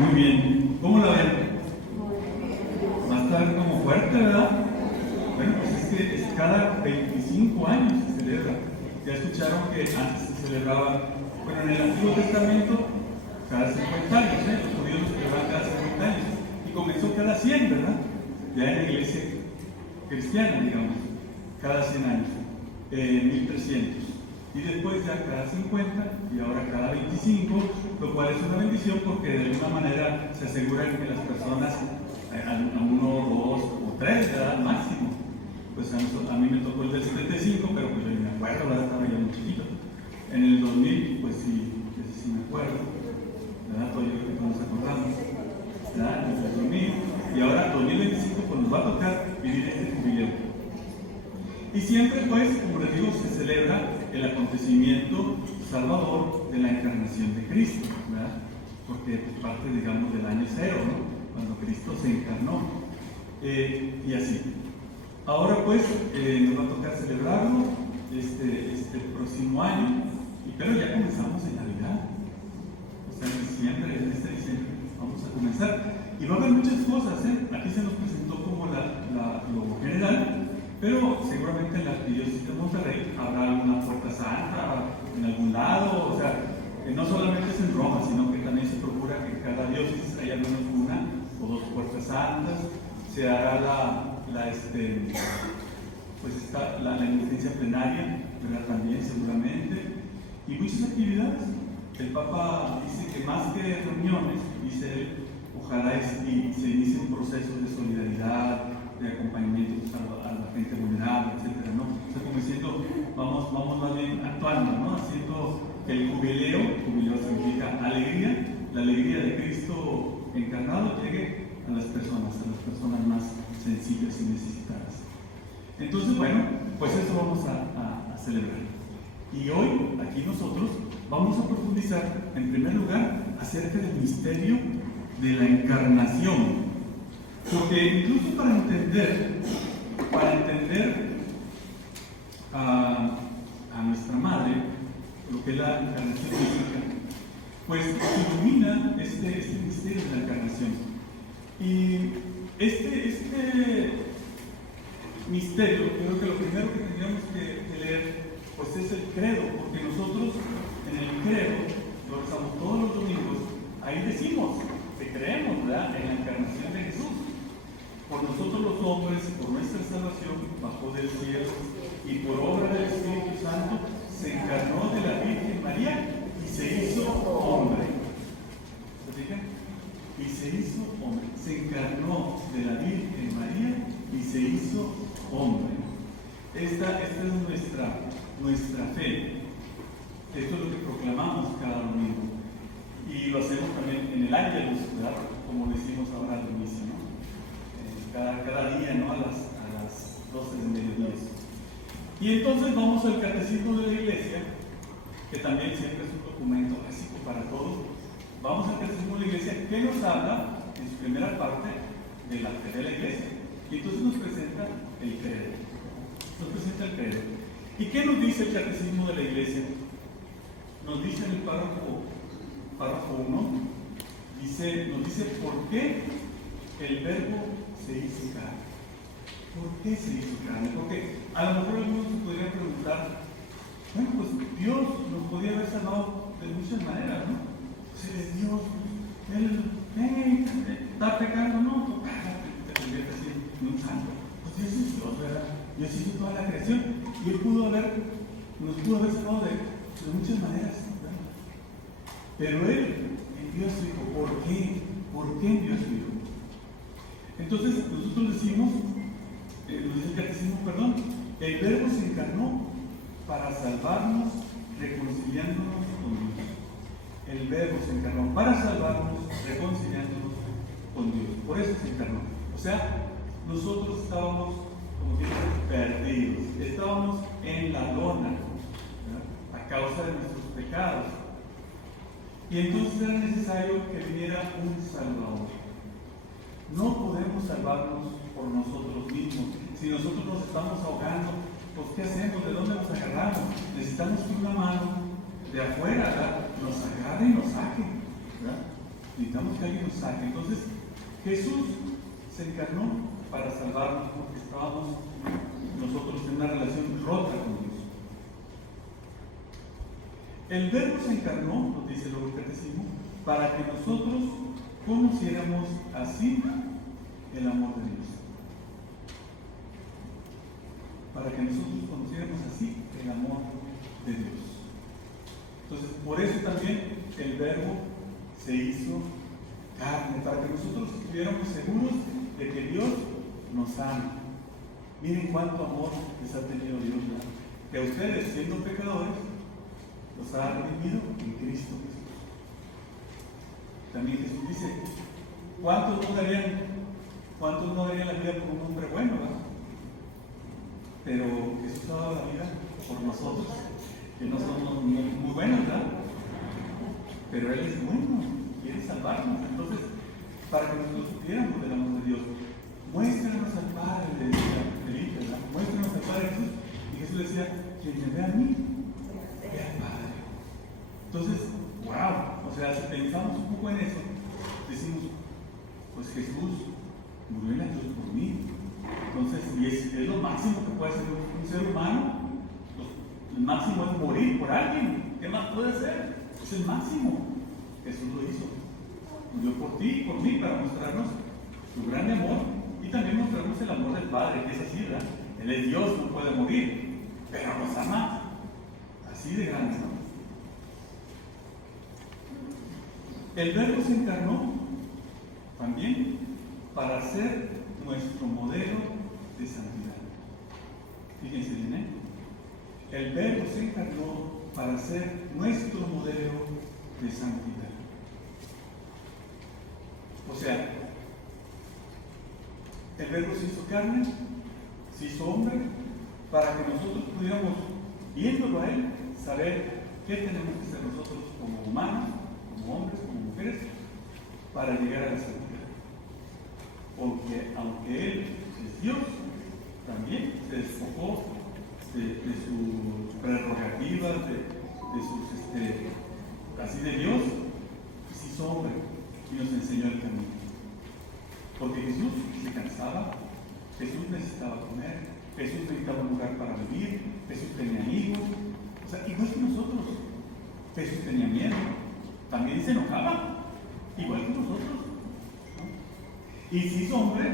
Muy bien. ¿Cómo la ven? Va a estar como fuerte, ¿verdad? Bueno, pues es que es cada 25 años se celebra. Ya escucharon que antes se celebraba, bueno, en el Antiguo Testamento, cada 50 años, los judíos lo celebraban cada 50 años. Y comenzó cada 100, ¿verdad? Ya en la iglesia cristiana, digamos, cada 100 años, 1300. Y después ya cada 50 y ahora cada 25, lo cual es una bendición porque de alguna manera se aseguran que las personas, a uno, dos o tres de edad máximo, pues a mí me tocó el del 75, pero pues yo ni me acuerdo, ¿verdad? Estaba ya muy chiquito. En el 2000, pues sí, ese sí me acuerdo, ¿verdad? Todo yo creo que todos nos acordamos, ¿verdad? En el 2000, y ahora 2025, pues nos va a tocar vivir este jubileo. Y siempre, pues, como les digo, se celebra el acontecimiento salvador de la encarnación de Cristo, ¿verdad? Porque pues, parte, digamos, del año cero, ¿no? Cuando Cristo se encarnó. Y así. Ahora, pues, nos va a tocar celebrarlo este próximo año, pero ya comenzamos en Navidad. O sea, en diciembre, en este diciembre, vamos a comenzar. Y va a haber muchas cosas, ¿eh? Aquí se nos presentó como lo general. Pero seguramente en la Arquidiócesis de Monterrey habrá alguna puerta santa en algún lado, o sea, no solamente es en Roma, sino que también se procura que en cada diócesis haya al menos una o dos puertas santas, se hará la indulgencia plenaria, ¿verdad? También seguramente, y muchas actividades. El Papa dice que más que reuniones, dice él, ojalá se inicie un proceso de solidaridad, de acompañamiento a la gente vulnerable, etcétera, ¿no? O sea, como diciendo, vamos más bien actuando, ¿no? Haciendo que el jubileo significa alegría, la alegría de Cristo encarnado llegue a las personas más sencillas y necesitadas. Entonces, bueno, pues eso vamos a celebrar. Y hoy, aquí nosotros, vamos a profundizar, en primer lugar, acerca del misterio de la encarnación. Porque incluso para entender a nuestra madre, lo que es la encarnación física, pues ilumina este misterio de la encarnación. Y este misterio, creo que lo primero que tendríamos que leer, pues es el credo, porque nosotros en el credo, lo rezamos todos los domingos, ahí decimos que creemos, ¿verdad?, en la encarnación de Jesús. Por nosotros los hombres, por nuestra salvación, bajó del cielo y por obra del Espíritu Santo se encarnó de la Virgen María y se hizo hombre. ¿Se fijan? Y se hizo hombre. Se encarnó de la Virgen María y se hizo hombre. Esta es nuestra fe. Esto es lo que proclamamos cada domingo. Y lo hacemos también en el Ángelus, ¿verdad? Como decimos ahora al inicio, ¿no? Cada día, ¿no? A las 12 del mediodía. Y entonces vamos al Catecismo de la Iglesia, que también siempre es un documento básico para todos. Vamos al Catecismo de la Iglesia, que nos habla, en su primera parte, de la fe de la Iglesia. Y entonces nos presenta el credo. ¿Y qué nos dice el Catecismo de la Iglesia? Nos dice en el párrafo 1, nos dice por qué el Verbo se hizo carne. ¿Por qué se hizo carne? Porque a lo mejor algunos se podrían preguntar, bueno, pues Dios nos podía haber salvado de muchas maneras, ¿no? Pues Él es Dios, Él está pecando, no, te conviertes en un santo. Pues Dios es Dios, ¿verdad? Dios hizo toda la creación y Él nos pudo haber salvado de muchas maneras, ¿verdad? Pero Él envió a su Hijo. ¿Por qué? ¿Por qué envió a su Hijo? Entonces, nosotros decimos, nos dice el Catecismo, el Verbo se encarnó para salvarnos, reconciliándonos con Dios. El Verbo se encarnó para salvarnos, reconciliándonos con Dios. Por eso se encarnó. O sea, nosotros estábamos, como dicen, perdidos. Estábamos en la lona, ¿verdad?, a causa de nuestros pecados. Y entonces era necesario que viniera un Salvador. No podemos salvarnos por nosotros mismos. Si nosotros nos estamos ahogando, pues ¿qué hacemos? ¿De dónde nos agarramos? Necesitamos que una mano de afuera, ¿verdad?, nos agarre y nos saque, ¿verdad? necesitamos que alguien nos saque. Entonces, Jesús se encarnó para salvarnos porque estábamos nosotros en una relación rota con Dios. El Verbo se encarnó, nos dice luego el Catecismo, para que nosotros conociéramos así el amor de Dios. Para que nosotros conociéramos así el amor de Dios. Entonces, por eso también el Verbo se hizo carne, para que nosotros estuviéramos seguros de que Dios nos ama. Miren cuánto amor les ha tenido Dios, ¿verdad? Que a ustedes, siendo pecadores, los ha redimido en Cristo Jesús. También Jesús dice, ¿cuántos no darían la vida por un hombre bueno, ¿verdad? Pero Jesús ha dado la vida por nosotros, que no somos muy buenos, ¿verdad? Pero Él es bueno, quiere salvarnos. Entonces, para que nosotros supiéramos del amor de Dios, muéstranos al Padre, le decía Felipe, ¿verdad? Muéstranos al Padre Jesús. Y Jesús le decía, quien me ve a mí, ve al Padre. Entonces, wow, o sea, si pensamos un poco en eso, decimos, pues Jesús murió en la cruz por mí. Entonces, y es lo máximo que puede hacer un ser humano. El máximo es morir por alguien. ¿Qué más puede hacer? Es el máximo. Jesús lo hizo. Murió por ti y por mí para mostrarnos su gran amor y también mostrarnos el amor del Padre, que es así, ¿verdad? Él es Dios, no puede morir, pero nos ama así de grande, ¿no? El Verbo se encarnó también para ser nuestro modelo de santidad. Fíjense bien, ¿eh? El Verbo se encarnó para ser nuestro modelo de santidad. O sea, el Verbo se hizo carne, se hizo hombre, para que nosotros pudiéramos, viéndolo a Él, saber qué tenemos que hacer nosotros como humanos, como hombres, como mujeres, para llegar a la santidad. Porque aunque Él es Dios, también se despojó de sus prerrogativas, de sus, así de Dios, y se hizo hombre y nos enseñó el camino. Porque Jesús se cansaba, Jesús necesitaba comer, Jesús necesitaba un lugar para vivir, Jesús tenía hijos, o sea, igual que nosotros. Jesús tenía miedo, también se enojaba, igual que nosotros, ¿no? Y se hizo hombre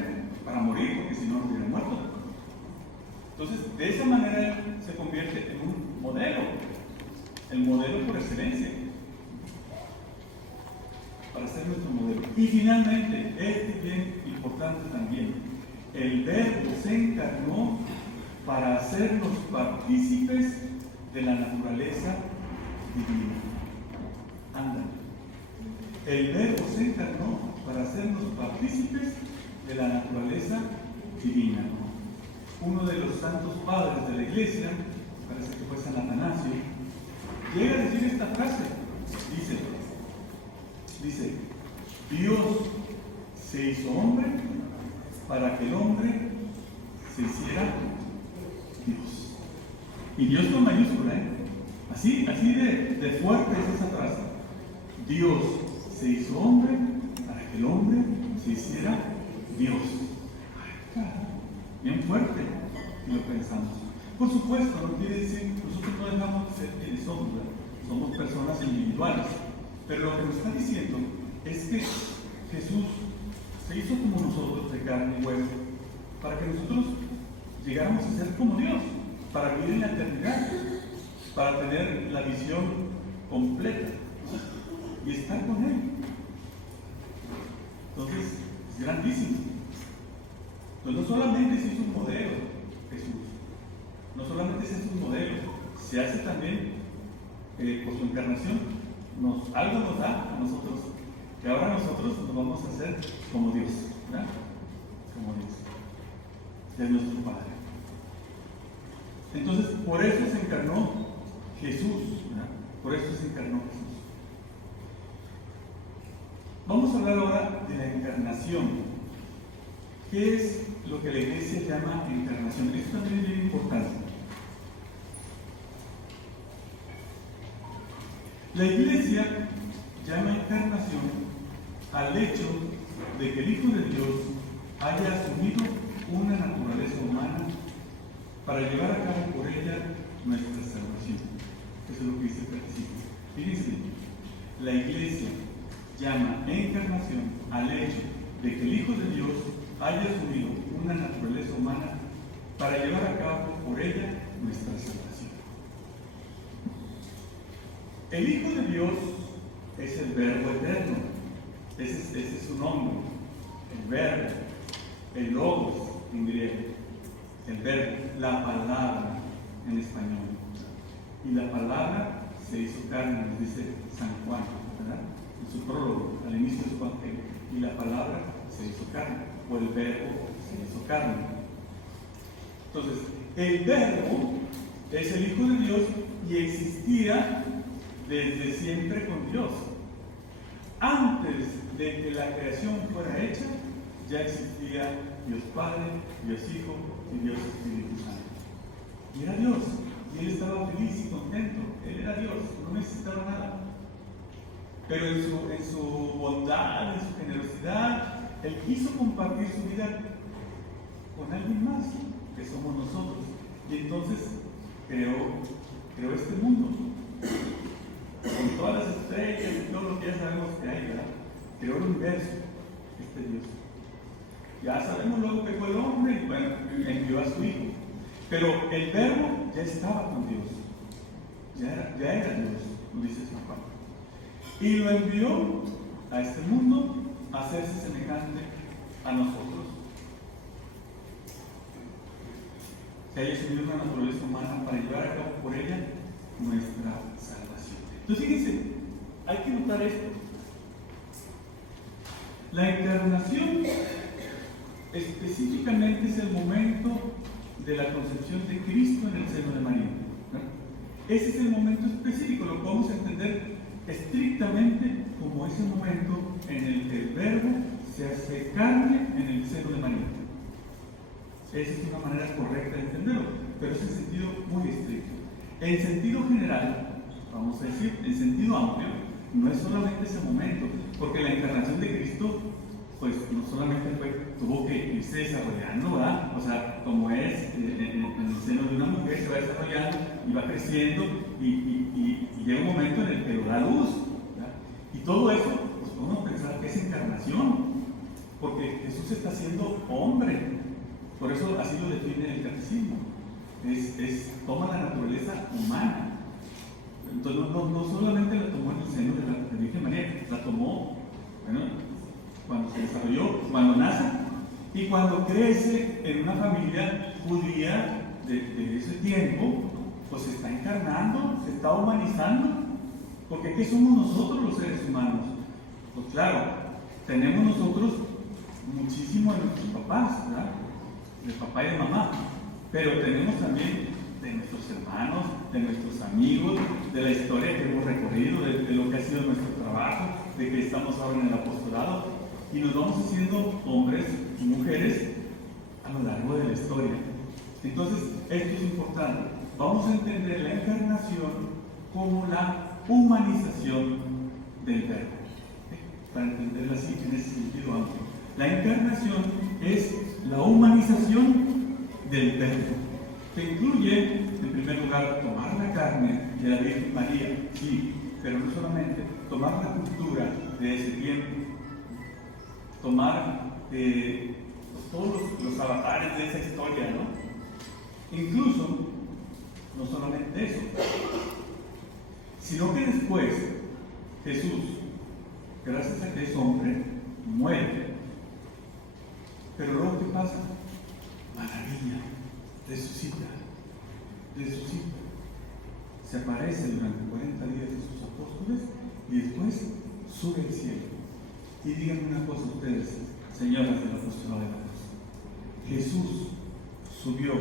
para morir, porque si no, no hubiera muerto. Entonces, de esa manera Él se convierte en un modelo, el modelo por excelencia, para ser nuestro modelo. Y finalmente, es bien importante también, el Verbo se encarnó para hacernos partícipes de la naturaleza divina. Anda. El Verbo se encarnó para hacernos partícipes de la naturaleza divina. Uno de los santos padres de la iglesia, parece que fue San Atanasio, llega a decir esta frase. Dice, Dios se hizo hombre para que el hombre se hiciera Dios. Y Dios con mayúscula, ¿eh? Así de fuerte es esa frase. Dios se hizo hombre para que el hombre se hiciera Dios. Ay, bien fuerte, si lo pensamos. Por supuesto, no quiere decir, nosotros no dejamos de ser quienes somos, ¿verdad? Somos personas individuales. Pero lo que nos está diciendo es que Jesús se hizo como nosotros, de carne y hueso, para que nosotros llegáramos a ser como Dios, para vivir en la eternidad, para tener la visión completa y estar con Él. Entonces, es grandísimo. Entonces, no solamente se hizo un modelo, Jesús, no solamente se hizo un modelo, se hace también por su encarnación. Algo nos da a nosotros, que ahora nosotros nos vamos a hacer como Dios, ¿verdad? Como Dios, de nuestro Padre. Entonces, por eso se encarnó Jesús, ¿verdad? Por eso se encarnó Jesús. Vamos a hablar ahora de la encarnación. ¿Qué es lo que la iglesia llama encarnación? Esto también es bien importante. La iglesia llama encarnación al hecho de que el Hijo de Dios haya asumido una naturaleza humana para llevar a cabo por ella nuestra salvación. Eso es lo que dice el catecismo. Fíjense, la Iglesia llama encarnación al hecho de que el Hijo de Dios haya asumido una naturaleza humana para llevar a cabo por ella nuestra salvación. El Hijo de Dios es el Verbo eterno, ese es su nombre, el Verbo, el Logos en griego, el Verbo, la palabra en español. Y la palabra se hizo carne, nos dice San Juan, ¿verdad? En su prólogo, al inicio de su evangelio. Y la palabra se hizo carne, o el Verbo se hizo carne. Entonces, el Verbo es el Hijo de Dios y existía desde siempre con Dios. Antes de que la creación fuera hecha, ya existía Dios Padre, Dios Hijo y Dios Espíritu Santo. Y era Dios, y Él estaba feliz y contento. Él era Dios, no necesitaba nada. Pero en su bondad, en su generosidad, Él quiso compartir su vida con alguien más, que somos nosotros. Y entonces creó este mundo, con todas las estrellas y todo lo que ya sabemos que hay, ¿verdad? Creó el universo, este Dios. Ya sabemos luego que fue el hombre y bueno, envió a su Hijo. Pero el Verbo ya estaba con Dios, ya era Dios, lo dice San Juan. Y lo envió a este mundo a hacerse semejante a nosotros. Que haya asumido una naturaleza humana para llevar a cabo por ella nuestra salvación. Entonces fíjense, hay que notar esto. La encarnación específicamente es el momento de la concepción de Cristo en el seno de María, ¿no? Ese es el momento específico, lo podemos entender estrictamente como ese momento en el que el Verbo se hace carne en el seno de María. Esa es una manera correcta de entenderlo, pero es en sentido muy estricto. En sentido general, vamos a decir, en sentido amplio, no es solamente ese momento, porque la encarnación de Cristo pues no solamente tuvo que irse desarrollando, ¿verdad? O sea, como es en el seno de una mujer, se va desarrollando y va creciendo y llega un momento en el que lo da luz, ¿verdad? Y todo eso, pues podemos pensar que es encarnación, porque Jesús está siendo hombre, por eso así lo define el catecismo, toma la naturaleza humana. Entonces no solamente la tomó en el seno de la Virgen María, la tomó, bueno, cuando se desarrolló, cuando nace y cuando crece en una familia judía de ese tiempo, pues se está encarnando, se está humanizando, porque ¿qué somos nosotros los seres humanos? Pues claro, tenemos nosotros muchísimo de nuestros papás, ¿verdad? De papá y de mamá, pero tenemos también de nuestros hermanos, de nuestros amigos, de la historia que hemos recorrido, de lo que ha sido nuestro trabajo, de que estamos ahora en el apostolado. Y nos vamos haciendo hombres y mujeres a lo largo de la historia. Entonces, esto es importante. Vamos a entender la encarnación como la humanización del Verbo. Para entenderla así, en ese sentido amplio. La encarnación es la humanización del Verbo, que incluye, en primer lugar, tomar la carne de la Virgen María, sí, pero no solamente, tomar la cultura de ese tiempo, tomar todos los avatares de esa historia, ¿no? Incluso, no solamente eso, sino que después Jesús, gracias a que es hombre, muere. Pero luego, ¿qué pasa? Maravilla, resucita. Se aparece durante 40 días a sus apóstoles y después sube al cielo. Y díganme una cosa ustedes, señoras del apostolado de la cruz. ¿Jesús subió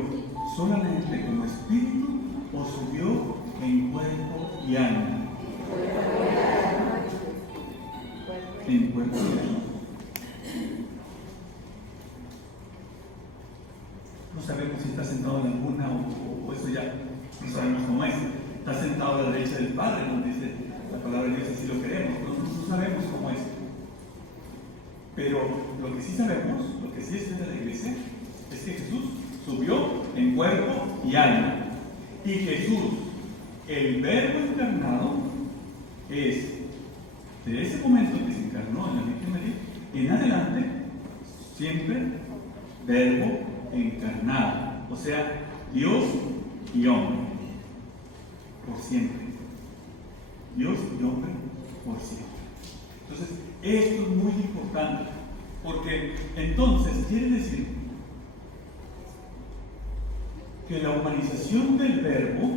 solamente como espíritu o subió en cuerpo y alma? En cuerpo y alma. No sabemos si está sentado en alguna o eso ya no sabemos cómo es. Está sentado a la derecha del Padre, nos dice la palabra de Dios, así lo queremos, pero no sabemos cómo es. lo que sí sabemos, lo que sí es de la iglesia, es que Jesús subió en cuerpo y alma. Y Jesús, el Verbo encarnado, es de ese momento que se encarnó en la Virgen María, en adelante, siempre Verbo encarnado. O sea, Dios y hombre, por siempre. Dios y hombre, por siempre. Entonces, esto es muy importante, porque entonces quiere decir que la humanización del Verbo,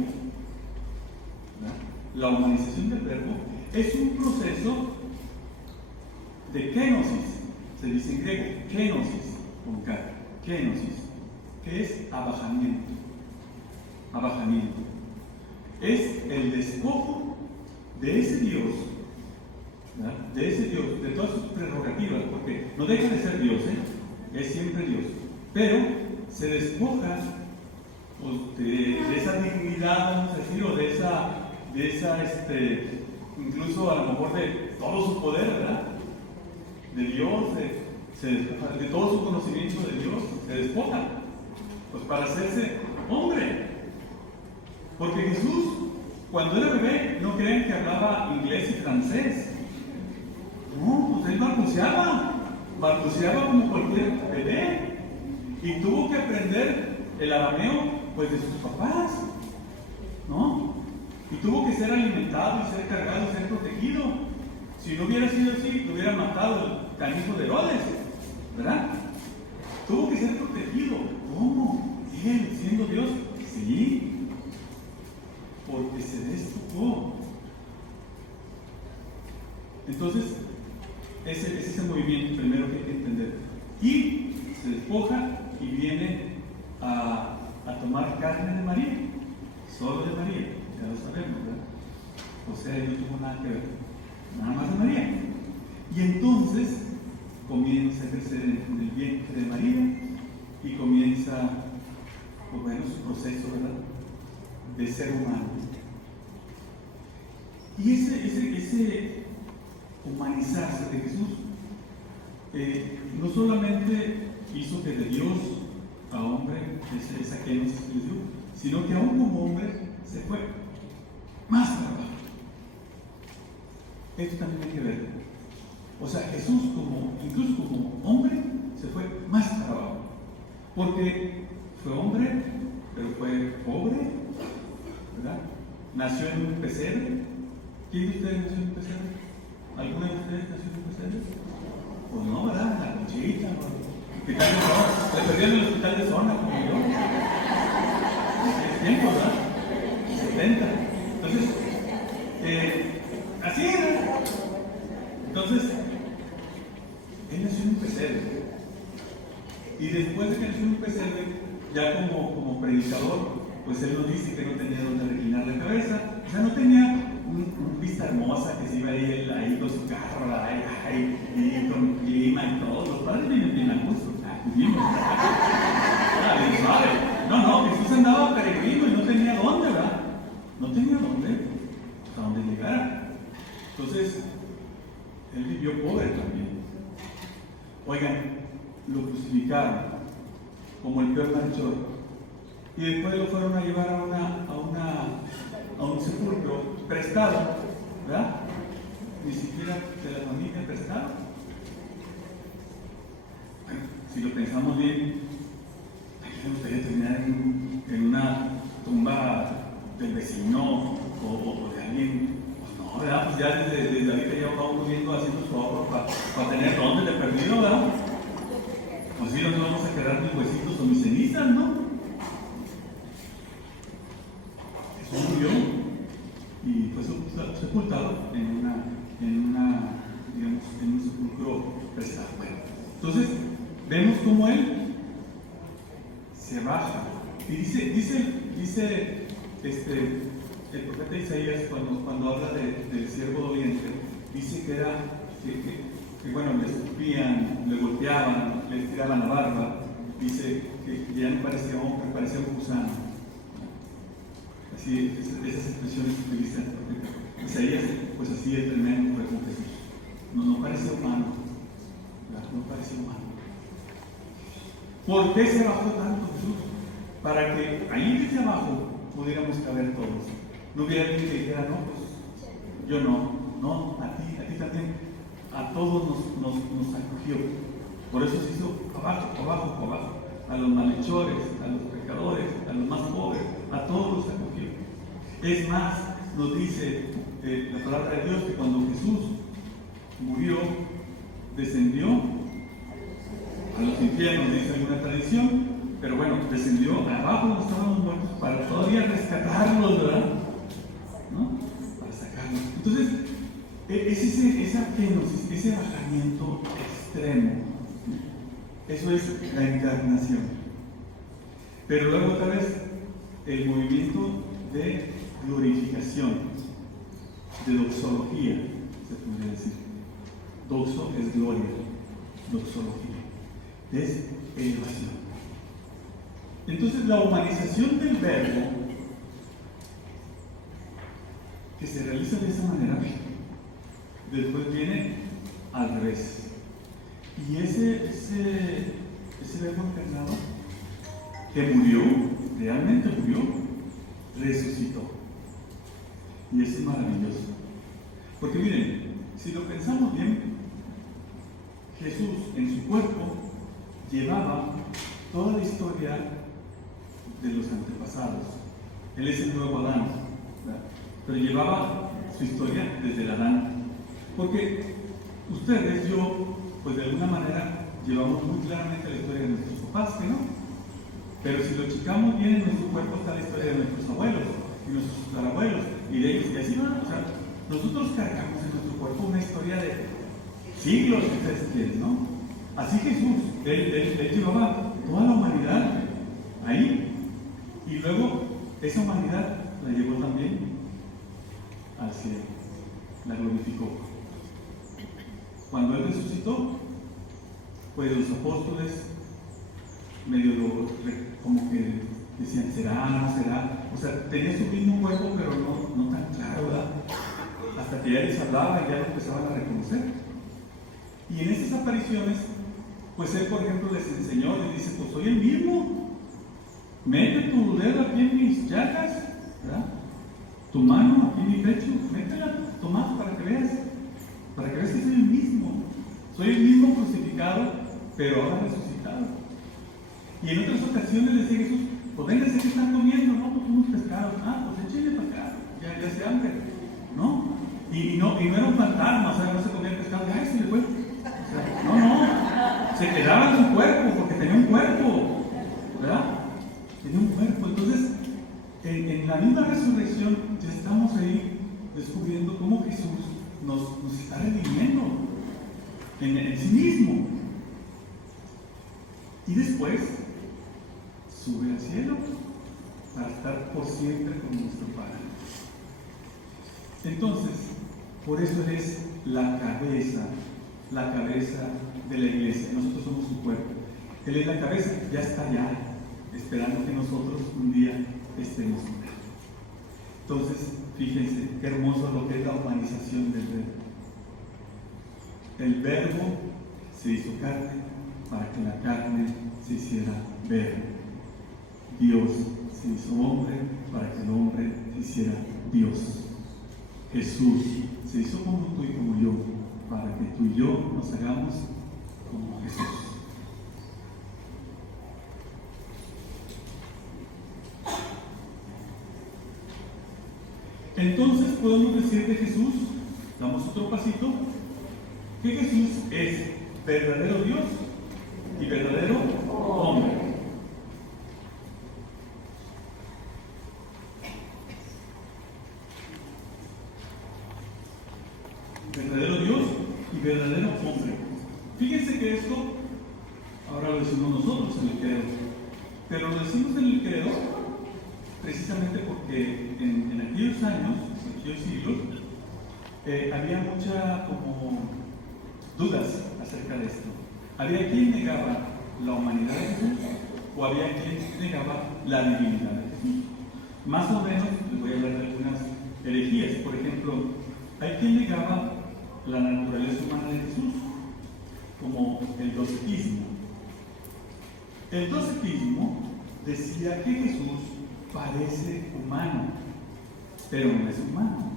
¿verdad? La humanización del Verbo es un proceso de kenosis, se dice en griego, kenosis, con K, kenosis, que es abajamiento. Abajamiento. Es el despojo de ese Dios, ¿verdad? De ese Dios, de todas sus prerrogativas, porque no deja de ser Dios, es siempre Dios, pero se despoja de esa dignidad, vamos a decir, o de esa incluso a lo mejor de todo su poder, ¿verdad? De Dios, de todo su conocimiento de Dios, se despoja, pues para hacerse hombre. Porque Jesús, cuando era bebé, no crean que hablaba inglés y francés. No, pues él balbuceaba como cualquier bebé. Y tuvo que aprender el arameo, pues de sus papás, ¿no? Y tuvo que ser alimentado y ser cargado y ser protegido. Si no hubiera sido así, lo hubiera matado el canijo de Herodes, ¿verdad? Tuvo que ser protegido. ¿Cómo? Él, siendo Dios, sí, porque se despojó. Entonces, ese es el movimiento primero que hay que entender. Y se despoja y viene a tomar carne de María, solo de María, ya lo sabemos, ¿verdad? O sea, no tuvo nada que ver, nada más de María. Y entonces comienza a crecer en el vientre de María y comienza, pues bueno, su proceso, ¿verdad?, de ser humano. Y ese humanizarse de Jesús no solamente hizo que de Dios a hombre, esa que nos dio, sino que aún como hombre se fue más para abajo. Esto también hay que ver. O sea, Jesús incluso como hombre se fue más para abajo, porque fue hombre, pero fue pobre, ¿verdad? Nació en un pesebre. ¿Quién de ustedes nació en un pesebre? ¿Alguna de ustedes nació en un pesebre? Pues no, ¿verdad? En la Conchita, hospital de zona. Se perdió en el hospital de zona, como yo. Es tiempo, ¿verdad? 70. Entonces, así era. Entonces, él nació en un pesebre. Y después de que nació en un pesebre, ya como predicador, pues él nos dice que no tenía donde reclinar la cabeza. O sea, no tenía una vista hermosa que se iba ahí con su carro, y con clima y todo. Los padres vienen bien a gusto. No, Jesús andaba peregrino y no tenía dónde, ¿verdad? No tenía dónde, hasta donde llegara. Entonces, él vivió pobre también. Oigan, lo crucificaron como el peor malhechor. Y después lo fueron a llevar a un sepulcro prestado, ¿verdad? Ni siquiera de la familia prestado. Bueno, si lo pensamos bien, ¿a quién le gustaría terminar en una tumba del vecino o de alguien? Pues no, ¿verdad? Pues ya desde ahorita ya vamos viendo haciendo su ahorro para tener dónde le perdido, ¿verdad? Pues sí, no nos vamos a quedar mis huesitos o mis cenizas, ¿no? Jesús murió y fue sepultado en un sepulcro prestado. Bueno, entonces vemos cómo él se baja y dice el profeta Isaías cuando habla del siervo doliente, dice que bueno, le escupían, le golpeaban, le tiraban la barba, dice que ya no parecía hombre, parecía un gusano. Así, esas expresiones que utilizan Isaías, pues así es tremendo, fue con Jesús. No parecía humano, ¿verdad? No parecía humano. ¿Por qué se bajó tanto Jesús? Para que ahí desde abajo pudiéramos caber todos. No hubiera alguien que dijera, no, pues yo no, a ti también, a todos nos acogió. Por eso se hizo abajo, a los malhechores, a los pecadores, a los más pobres, a todos los acogió. Es más, nos dice la palabra de Dios que cuando Jesús murió, descendió a los infiernos, dice alguna tradición, pero bueno, descendió abajo donde estaban los muertos para todavía rescatarlos, ¿verdad? ¿No? Para sacarlos. Entonces, esa kenosis, ese bajamiento extremo, eso es la encarnación. Pero luego otra vez, el movimiento de glorificación, de doxología, se podría decir. Doxo es gloria, doxología es elevación. Entonces la humanización del verbo que se realiza de esa manera, después viene al revés. Y ese verbo encarnado que murió, realmente murió, resucitó. Y eso es maravilloso. Porque miren, si lo pensamos bien, Jesús en su cuerpo llevaba toda la historia de los antepasados. Él es el nuevo Adán, ¿verdad? Pero llevaba su historia desde el Adán. Porque ustedes, yo, pues de alguna manera llevamos muy claramente la historia de nuestros papás, ¿que no? Pero si lo checamos bien, en nuestro cuerpo está la historia de nuestros abuelos y nuestros tatarabuelos y de ellos, y así va. O sea, nosotros cargamos en nuestro cuerpo una historia de siglos, si ustedes quieren, ¿no? Así Jesús, él llevaba toda la humanidad ahí, y luego esa humanidad la llevó también al cielo, la glorificó. Cuando Él resucitó, pues los apóstoles medio como que decían, ¿será, no será? O sea, tenía su mismo cuerpo, pero no tan claro, ¿verdad? Hasta que ya les hablaba y ya lo empezaban a reconocer. Y en esas apariciones, pues Él, por ejemplo, les enseñó, les dice, pues soy el mismo. Mete tu dedo aquí en mis llagas, ¿verdad? Tu mano aquí en mi pecho, métela, Tomás, para que veas que soy el mismo. Soy el mismo crucificado, pero ahora resucitado. Y en otras ocasiones decía Jesús, pues vénganse, que están comiendo, ¿no? Pues unos pescados, pues échenle para acá, ya se hambre, ¿no? Y no era un fantasma, o sea, no se comía pescado, ¡ay, se le fue! O sea, no, se quedaba en su cuerpo, porque tenía un cuerpo, ¿verdad? Tenía un cuerpo. Entonces, en la misma resurrección, ya estamos ahí descubriendo cómo Jesús nos está redimiendo en sí mismo. Y después sube al cielo para estar por siempre con nuestro Padre. Entonces, por eso Él es la cabeza de la iglesia. Nosotros somos su cuerpo. Él es la cabeza, ya está allá, esperando que nosotros un día estemos con Él. Entonces, fíjense qué hermoso lo que es la humanización del verbo. El verbo se hizo carne para que la carne se hiciera verbo. Dios se hizo hombre para que el hombre se hiciera Dios. Jesús se hizo como tú y como yo, para que tú y yo nos hagamos como Jesús. Entonces podemos decir de Jesús, damos otro pasito, que Jesús es verdadero Dios y verdadero hombre. Verdadero Dios y verdadero hombre. Fíjense que esto, ahora lo decimos nosotros en el credo, pero lo decimos en el credo precisamente porque en aquellos años, en aquellos siglos, había mucha como dudas acerca de esto. Había quien negaba la humanidad de Jesús o había quien negaba la divinidad de Jesús. Más o menos, les voy a hablar de algunas herejías. Por ejemplo, hay quien negaba la naturaleza humana de Jesús, como el docetismo. El docetismo decía que Jesús parece humano, pero no es humano.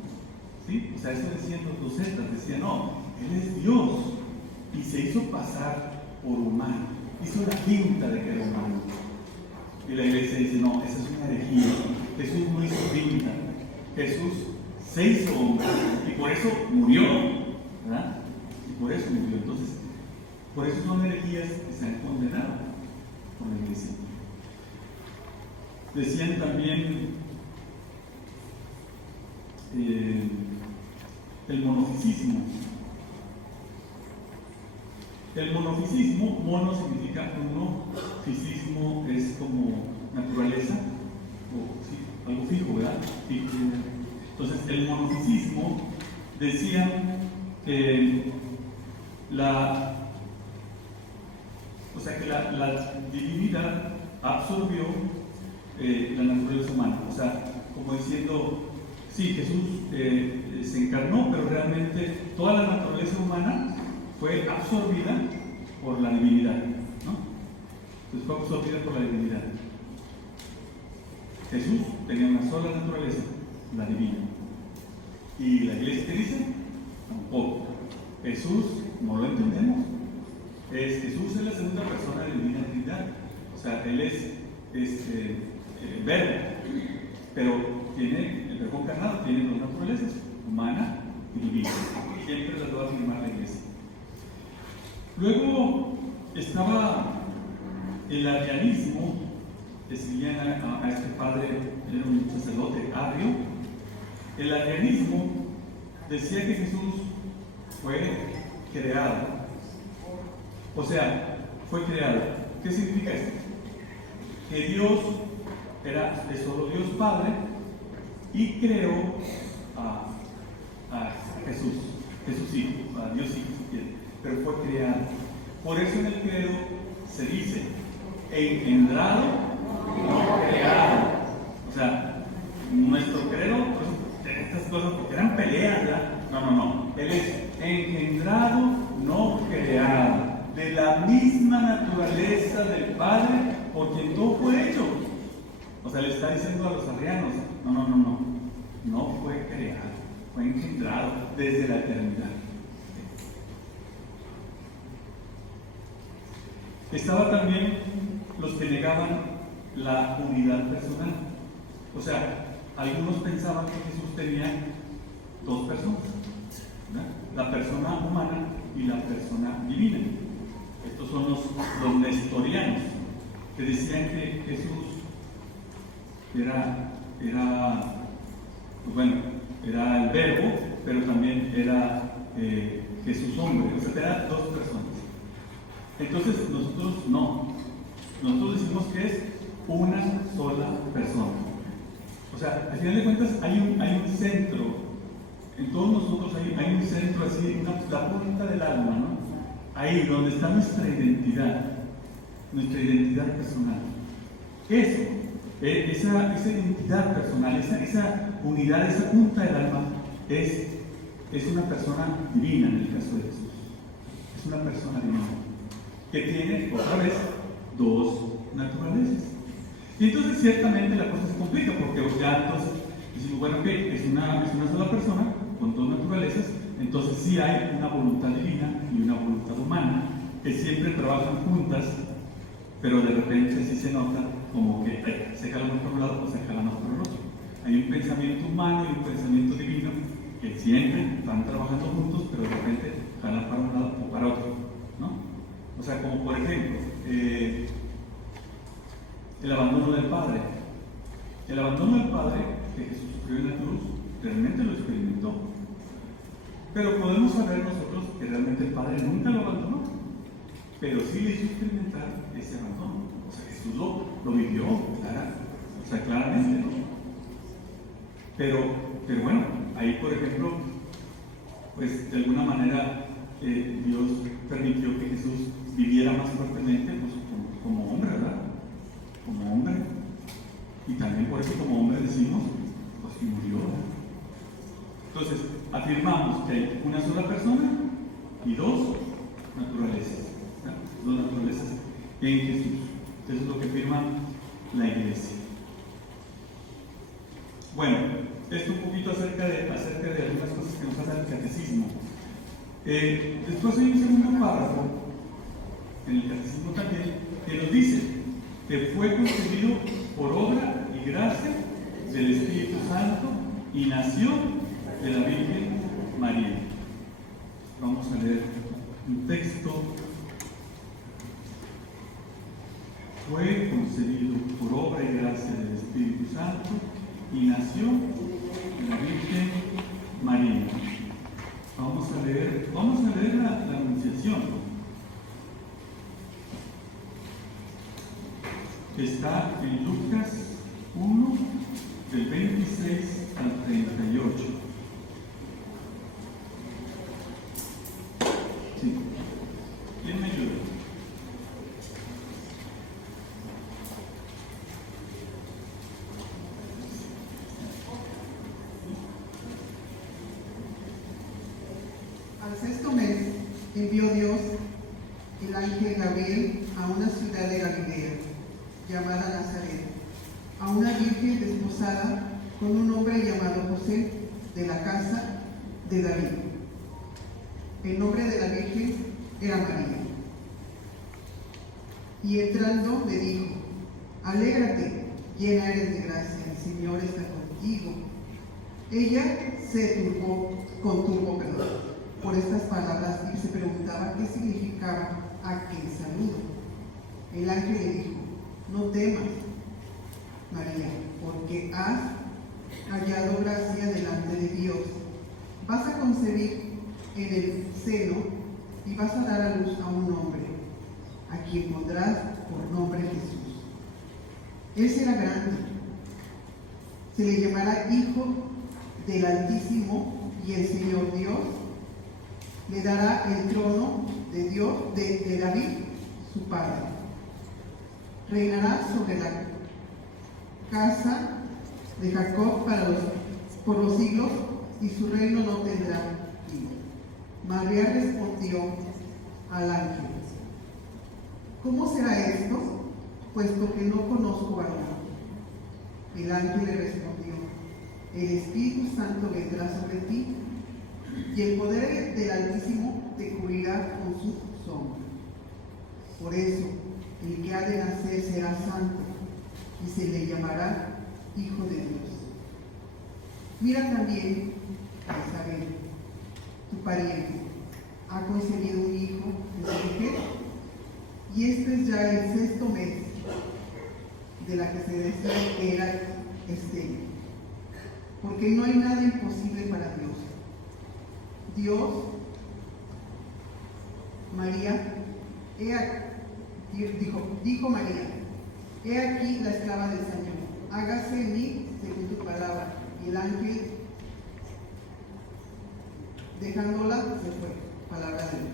¿Sí? O sea, eso decían los docetas, decían, no, Él es Dios y se hizo pasar por humano, hizo la finta de que era humano. Y la iglesia dice, no, esa es una herejía. Jesús no hizo finta, Jesús se hizo hombre y por eso murió, ¿verdad? Y por eso murió. Entonces, por eso son herejías que se han condenado por la iglesia. Decían también el monofisismo. El monofisismo, mono significa uno, fisismo es como naturaleza, o sí, algo fijo, ¿verdad? Fijo. Entonces, el monofisismo decía que la divinidad absorbió la naturaleza humana. O sea, como diciendo, sí, Jesús se encarnó, pero realmente toda la naturaleza humana fue absorbida por la divinidad, ¿no? Entonces fue absorbida por la divinidad. Jesús tenía una sola naturaleza, la divina. ¿Y la iglesia qué dice? Tampoco. Jesús, no lo entendemos. Jesús es la segunda persona de la divina Trinidad. O sea, Él es verbo, pero tiene, el verbo encarnado tiene dos naturalezas, humana y divina. Siempre las va a afirmar la iglesia. Luego estaba el arrianismo, que seguían a este padre, era un sacerdote agrio. El arrianismo decía que Jesús fue creado. O sea, fue creado. ¿Qué significa esto? Que Dios es solo Dios Padre y creó a Jesús Hijo, a Dios Hijo si quiere, pero fue creado. Por eso en el credo se dice engendrado, no creado. O sea, nuestro credo, pues, estas cosas, porque eran peleas, ¿verdad? No. Él es engendrado, no creado, de la misma naturaleza del Padre, por quien todo fue hecho. O sea, le está diciendo a los arrianos, no fue creado, fue engendrado desde la eternidad. Estaba también los que negaban la unidad personal. O sea, algunos pensaban que Jesús tenía dos personas, ¿verdad? La persona humana y la persona divina. Estos son los nestorianos, que decían que Jesús era el verbo, pero también era Jesús hombre. O sea, eran dos personas. Entonces nosotros no. Nosotros decimos que es una sola persona. O sea, al final de cuentas hay un centro. En todos nosotros hay un centro así, la punta del alma, ¿no? Ahí donde está nuestra identidad personal. Eso, esa identidad personal, esa unidad, esa punta del alma es una persona divina en el caso de Jesús. Es una persona divina que tiene, otra vez, dos naturalezas. Y entonces ciertamente la cosa se complica porque ya entonces decimos, bueno, que es una sola persona con dos naturalezas, entonces sí hay una voluntad divina y una voluntad humana que siempre trabajan juntas, pero de repente sí se nota como que se jalan por un lado o se jalan por el otro. Hay un pensamiento humano y un pensamiento divino que siempre están trabajando juntos, pero de repente jalan para un lado o para otro, ¿no? O sea, como por ejemplo, el abandono del Padre. El abandono del Padre que Jesús sufrió en la cruz, realmente lo experimentó. Pero podemos saber nosotros que realmente el Padre nunca lo abandonó, pero sí le hizo experimentar ese abandono. O sea, Jesús lo vivió, claramente, ¿no? Pero bueno, ahí por ejemplo, pues de alguna manera Dios permitió que Jesús viviera más fuertemente, pues, como hombre, ¿verdad? Como hombre. Y también por eso como hombre decimos, pues que murió, ¿verdad? Entonces, afirmamos que hay una sola persona y dos naturalezas, ¿verdad? Dos naturalezas en Jesús. Eso es lo que firma la Iglesia. Bueno, esto un poquito acerca de algunas cosas que nos pasa en el catecismo. Después hay un segundo párrafo, en el catecismo también, que nos dice que fue concebido por obra y gracia del Espíritu Santo y nació de la Virgen María. Vamos a leer un texto. Fue concebido por obra y gracia del Espíritu Santo y nació de la Virgen María. Vamos a leer la Anunciación. Está en Lucas 1, del 26 al 38. Sí. ¿Quién me ayuda? Al sexto mes envió Dios el ángel Gabriel a una ciudad de Galilea, llamada Nazaret, a una virgen desposada con un hombre llamado José, de la casa de David. El nombre de la virgen era María. Y entrando le dijo: alégrate, llena eres de gracia, el Señor está contigo. Ella se conturbó por estas palabras y se preguntaba qué significaba aquel saludo. El ángel le dijo: no temas, María, porque has hallado gracia delante de Dios. Vas a concebir en el seno y vas a dar a luz a un hombre, a quien pondrás por nombre Jesús. Él será grande, se le llamará Hijo del Altísimo, y el Señor Dios le dará el trono de Dios, de David, su padre. Reinará sobre la casa de Jacob por los siglos, y su reino no tendrá fin. María respondió al ángel: ¿cómo será esto, puesto que no conozco varón? El ángel le respondió: el Espíritu Santo vendrá sobre ti, y el poder del Altísimo te cubrirá con su sombra. Por eso, el que ha de nacer será santo, y se le llamará Hijo de Dios. Mira también a Isabel, tu pariente, ha concebido un hijo de su mujer, y este es ya el sexto mes de la que se decía que era estéril, porque no hay nada imposible para Dios. Dijo María: he aquí la esclava del Señor, hágase en mí según tu palabra. Y el ángel, dejándola, se fue. Palabra de Dios.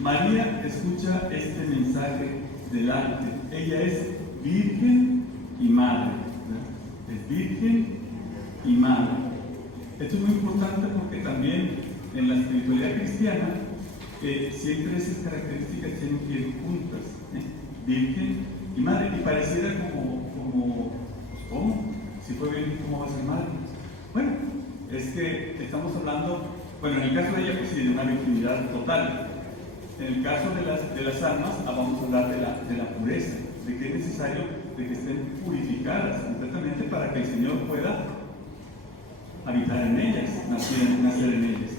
María escucha este mensaje del ángel. Ella es virgen y madre, ¿verdad? Es virgen y madre. Esto es muy importante porque también en la espiritualidad cristiana siempre esas características tienen que ir juntas, virgen y madre, y pareciera como ¿cómo? Si fue virgen, ¿cómo va a ser madre? Bueno, es que estamos hablando, bueno, en el caso de ella, pues sí, de una virginidad total. En el caso de las almas, vamos a hablar de la pureza, de que es necesario de que estén purificadas completamente para que el Señor pueda habitar en ellas, nacer en ellas.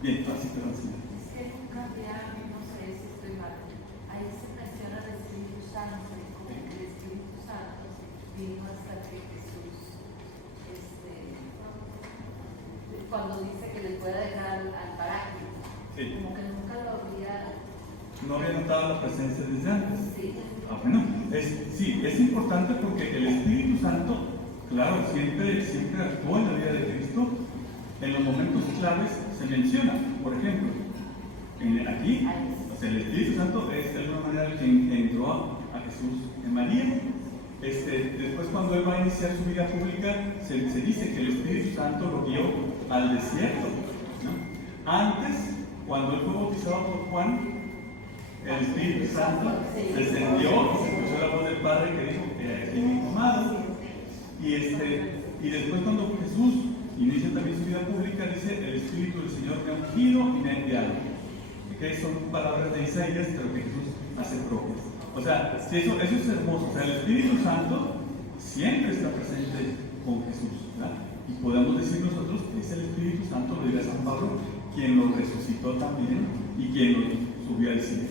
Bien, así te lo enseño. Es que nunca había, no sé si estoy mal, ahí se menciona el Espíritu Santo, como que el Espíritu Santo vino hasta que Jesús, cuando dice que le pueda dejar al paráclito, Sí. como que nunca lo había. No había notado la presencia desde antes. Sí. Bueno, es importante porque el Espíritu Santo, claro, siempre actuó en la vida de Cristo. En los momentos claves se menciona, por ejemplo, aquí, o sea, el Espíritu Santo es de alguna manera el que entró a Jesús en María. Después, cuando él va a iniciar su vida pública, se dice que el Espíritu Santo lo guió al desierto, ¿no? Antes, cuando él fue bautizado por Juan, el Espíritu Santo descendió, se escuchó la voz del Padre que dijo que aquí mi amado. Y después, cuando Jesús inicia también su vida pública, dice: el Espíritu del Señor me ha ungido y me ha enviado. Que son palabras de Isaías, pero que Jesús hace propias. O sea, eso es hermoso. O sea, el Espíritu Santo siempre está presente con Jesús, ¿verdad? Y podemos decir nosotros que es el Espíritu Santo, lo dirá San Pablo, quien lo resucitó también y quien lo subió al cielo.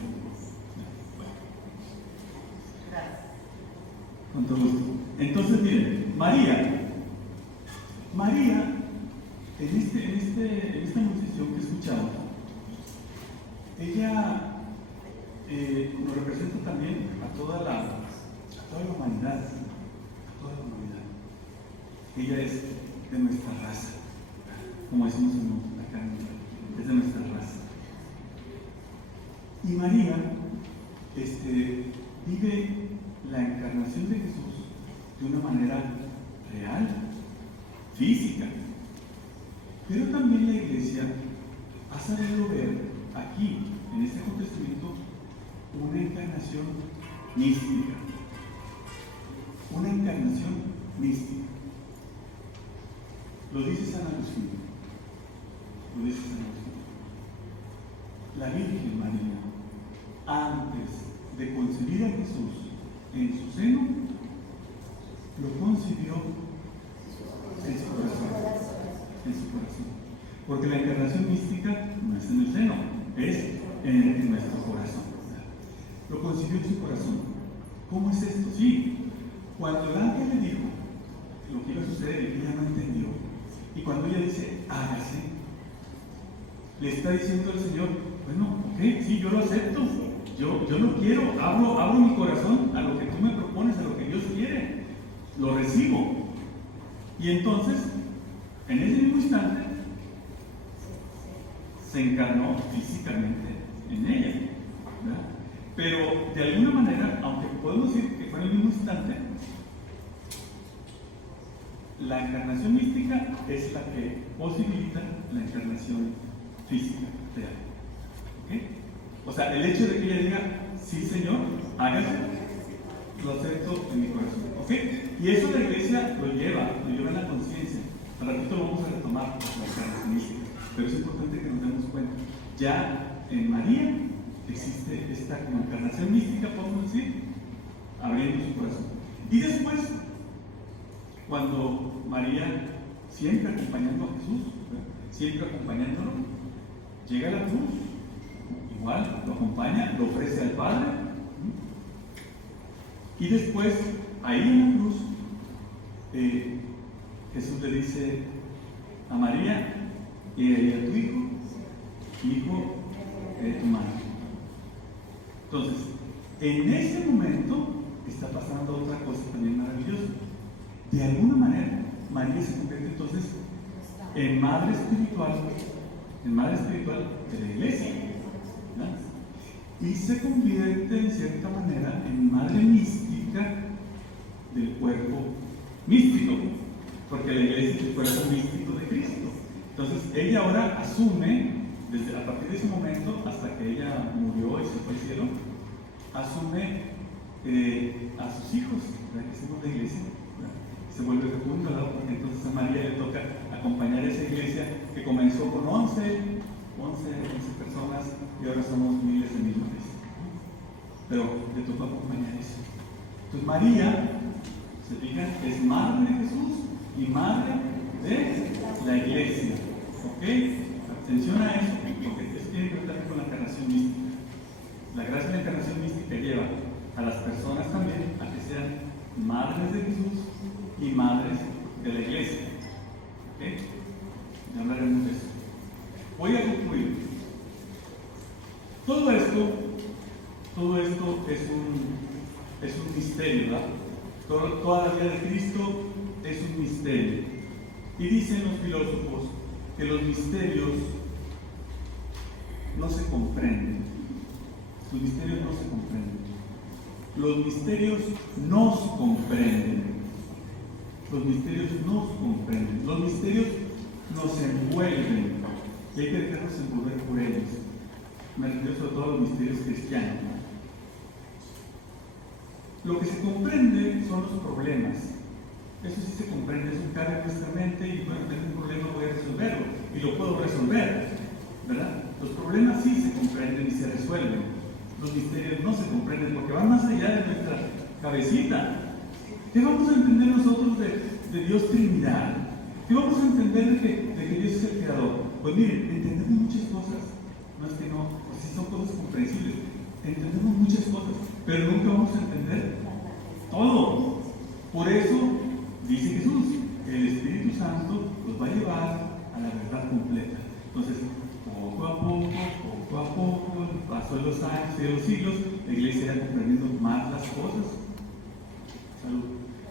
Gracias. Con todo gusto. Entonces, miren, María, en esta anunciación que escuchamos, ella nos representa también a toda la humanidad, Ella es de nuestra raza, como decimos acá, es de nuestra raza. Y María vive la encarnación de Jesús de una manera real, física. Pero también la Iglesia ha sabido ver aquí, en este acontecimiento, una encarnación mística. Una encarnación mística. Lo dice San Agustín. La Virgen María, antes de concebir a Jesús en su seno, lo concibió en su corazón. Porque la encarnación mística no es en el seno, es en nuestro corazón. Lo concibió en su corazón. ¿Cómo es esto? Sí, cuando el ángel le dijo lo que iba a suceder, ella no entendió. Y cuando ella dice, hágase, le está diciendo al Señor: bueno, ok, sí, yo lo acepto. Yo lo quiero, abro mi corazón a lo que tú me propones, a lo que Dios quiere. Lo recibo. Y entonces, en ese mismo instante, se encarnó físicamente en ella, ¿verdad? Pero de alguna manera, aunque podemos decir que fue en el mismo instante, la encarnación mística es la que posibilita la encarnación física real. ¿Okay? O sea, el hecho de que ella diga: sí, Señor, hágalo, lo acepto en mi corazón. ¿Okay? Y eso la Iglesia lo lleva en la conciencia. Al ratito lo vamos a retomar, la encarnación mística. Pero es importante que nos demos cuenta. Ya en María existe esta como encarnación mística, podemos decir, abriendo su corazón. Y después, cuando María, siempre acompañando a Jesús, ¿verdad? Siempre acompañándolo, llega a la cruz, igual lo acompaña, lo ofrece al Padre, y después, ahí en la cruz, Jesús le dice a María: y a tu hijo tu madre. Entonces, en ese momento está pasando otra cosa también maravillosa. De alguna manera, María se convierte entonces en madre espiritual de la Iglesia, ¿verdad? Y se convierte en cierta manera en madre mística del cuerpo místico, porque la Iglesia es el cuerpo místico de Cristo. Entonces, ella ahora asume, a partir de ese momento hasta que ella murió y se fue al cielo, asume a sus hijos, ¿verdad? Que somos la Iglesia, ¿verdad? Se vuelve fecunda, ¿verdad? Porque entonces a María le toca acompañar a esa iglesia que comenzó con 11 personas y ahora somos miles de millones. Pero le tocó acompañar eso. Entonces María, se fijan, es madre de Jesús y madre de la Iglesia. ¿Ok? Atención a eso, porque es bien importante con la encarnación mística. La gracia de la encarnación mística lleva a las personas también a que sean madres de Jesús y madres de la Iglesia. ¿Ok? Ya hablaremos de eso. Voy a concluir. Todo esto es un misterio, ¿verdad? Toda la vida de Cristo es un misterio. Y dicen los filósofos que los misterios no se comprenden, Los misterios no se comprenden. Los misterios nos comprenden. Los misterios nos comprenden. Los misterios nos envuelven. Y hay que dejarnos envolver por ellos. Me refiero sobre todo a los misterios cristianos. Lo que se comprende son los problemas. Eso sí se comprende, eso cabe en nuestra mente y bueno, tengo un problema, voy a resolverlo y lo puedo resolver, ¿verdad? Los problemas sí se comprenden y se resuelven. Los misterios no se comprenden porque van más allá de nuestra cabecita. ¿Qué vamos a entender nosotros de Dios Trinidad? ¿Qué vamos a entender de que Dios es el Creador? Pues miren, entendemos muchas cosas, no es que no, pues sí son cosas comprensibles, entendemos muchas cosas, pero nunca vamos a entender todo. Por eso dice Jesús, el Espíritu Santo los va a llevar a la verdad completa. Entonces, poco a poco, el paso de los años y de los siglos, la iglesia irá comprendiendo más las cosas. Salud.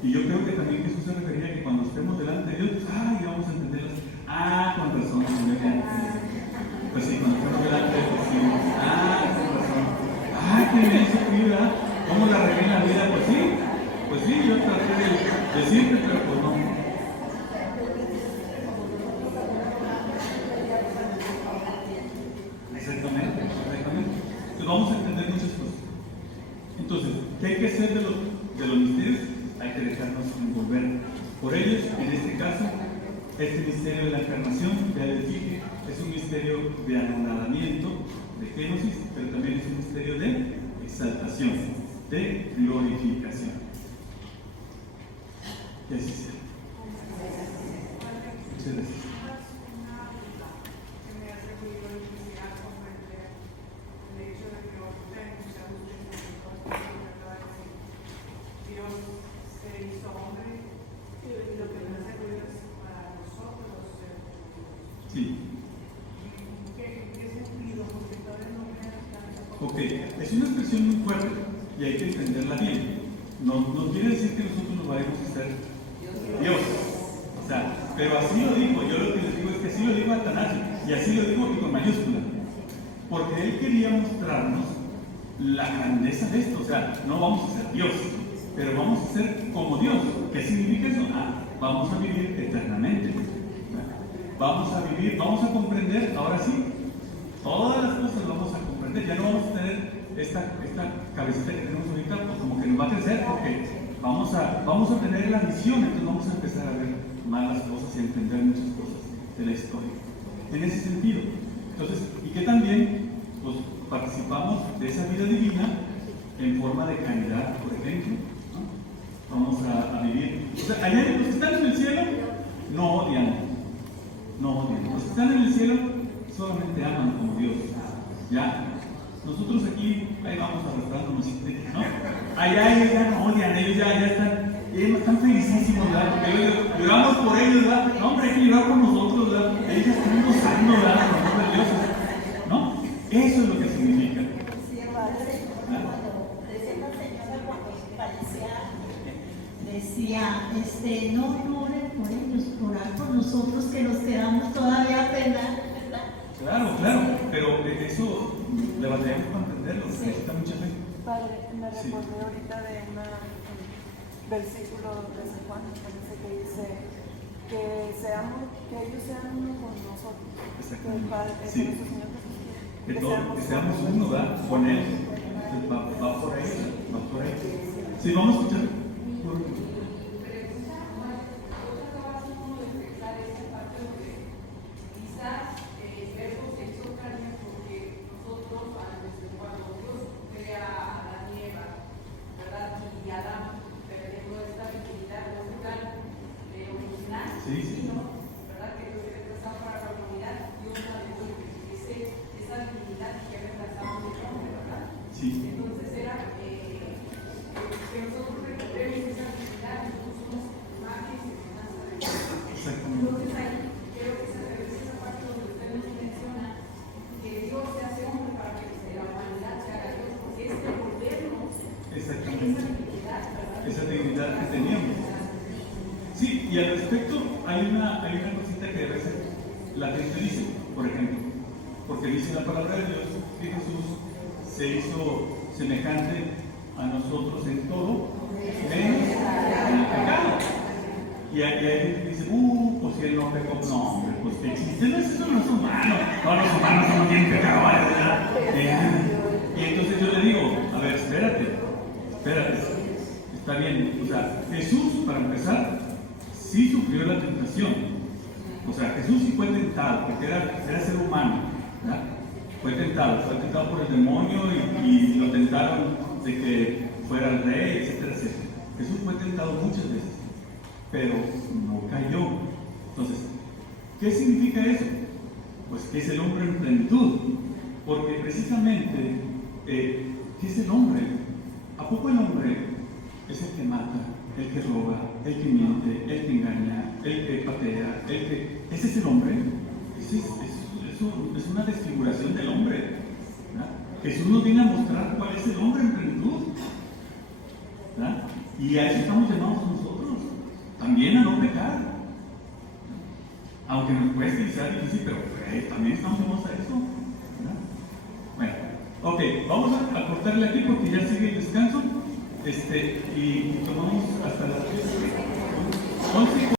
Y yo creo que también Jesús se refería a que cuando estemos delante de Dios, ya vamos a entenderlas. Con razón, Señor. Pues sí, cuando estemos delante de Dios, decimos, con razón. Qué bien se fui, ¿verdad? ¿Cómo la regué en la vida? Pues sí, yo traté de decirte, pero pues no. Exactamente. Entonces vamos a entender muchas cosas. Entonces, ¿qué hay que hacer de los misterios? Hay que dejarnos envolver por ellos. En este caso, este misterio de la encarnación, ya les dije, es un misterio de anonadamiento, de génesis, pero también es un misterio de exaltación, de glorificación. Y así sea. Muchas gracias. Sí. Ok, es una expresión muy fuerte y hay que entenderla bien. No quiere decir que nosotros nos vayamos a ser Dios. O sea, pero así lo digo. Yo lo que les digo es que así lo digo Atanasio y así lo digo y con mayúscula. Porque él quería mostrarnos la grandeza de esto. O sea, no vamos a ser Dios, pero vamos a ser como Dios. ¿Qué significa eso? Vamos a vivir eternamente. Vamos a vivir, vamos a comprender, ahora sí, todas las cosas vamos a comprender. Ya no vamos a tener esta cabecita que tenemos ahorita, pues como que nos va a crecer, porque vamos a tener la visión, entonces vamos a empezar a ver más las cosas y a entender muchas cosas de la historia. En ese sentido, entonces, y que también pues, participamos de esa vida divina en forma de caridad, por ejemplo, ¿no? Vamos a vivir. O sea, allá los que están en el cielo no odian. Los que están en el cielo solamente aman como Dios. ¿Ya? Nosotros aquí, ahí vamos arrastrándonos, ¿no? Allá ellos ya no odian, ellos ya están felicísimos, ¿verdad? Porque ellos, lloramos por ellos, ¿verdad? No, hombre, hay que llorar por nosotros, ¿verdad? Ellos ya están gozando, ¿verdad? Por los nombres de Dios, ¿no? Eso es lo que significa. Decía, no oren por ellos, orar por nosotros que nos quedamos todavía pendientes, ¿verdad? Claro, pero eso le batallamos para entenderlo, necesita mucha fe. Padre, me recordé ahorita de un versículo de San Juan, parece que dice que ellos sean uno con nosotros, que el Padre, sí. nuestro Señor Jesús quiere. Que seamos uno, ¿verdad? Con Él. Va por ahí. Sí, vamos a escuchar. Sí. ¿Verdad? Que Dios quiere trazar para la humanidad, Dios la devuelve. Esa divinidad que reemplazamos el hombre, ¿verdad? Sí. Entonces era que nosotros recuperemos esa divinidad, nosotros somos imágenes y semejanza de Dios. Exactamente. Entonces ahí creo que esa parte donde usted nos menciona que Dios se hace hombre para que la humanidad se haga Dios, porque es devolvernos esa divinidad, ¿verdad? Esa dignidad que teníamos. Sí, y al respecto hay una cosita que a veces la gente dice, por ejemplo, porque dice la palabra de Dios que Jesús se hizo semejante a nosotros en todo, menos en el pecado. Y hay gente que dice, pues si él no pecó, no, hombre, pues que existe, no es eso, no es humano, todos los humanos somos bien pecadores, ¿verdad? Y entonces yo le digo, a ver, espérate, está bien, o sea, Jesús, para empezar, sí sufrió la tentación, o sea, Jesús sí fue tentado, porque era ser humano, ¿verdad? Fue tentado por el demonio y lo tentaron de que fuera el rey, etcétera, etcétera. Jesús fue tentado muchas veces, pero no cayó. Entonces, ¿qué significa eso? Pues que es el hombre en plenitud, porque precisamente, ¿qué es el hombre? ¿A poco el hombre es el que mata, el que roba, el que miente, el que engaña, el que patea, ese es el hombre? Es una desfiguración del hombre, ¿verdad? Jesús nos viene a mostrar cuál es el hombre en plenitud, ¿verdad? Y a eso estamos llamados nosotros, también a no pecar, aunque nos cueste y sea difícil, pero también estamos llamados a eso, ¿verdad? Bueno, ok, vamos a cortarle aquí porque ya sigue el descanso, y tomamos hasta las 11.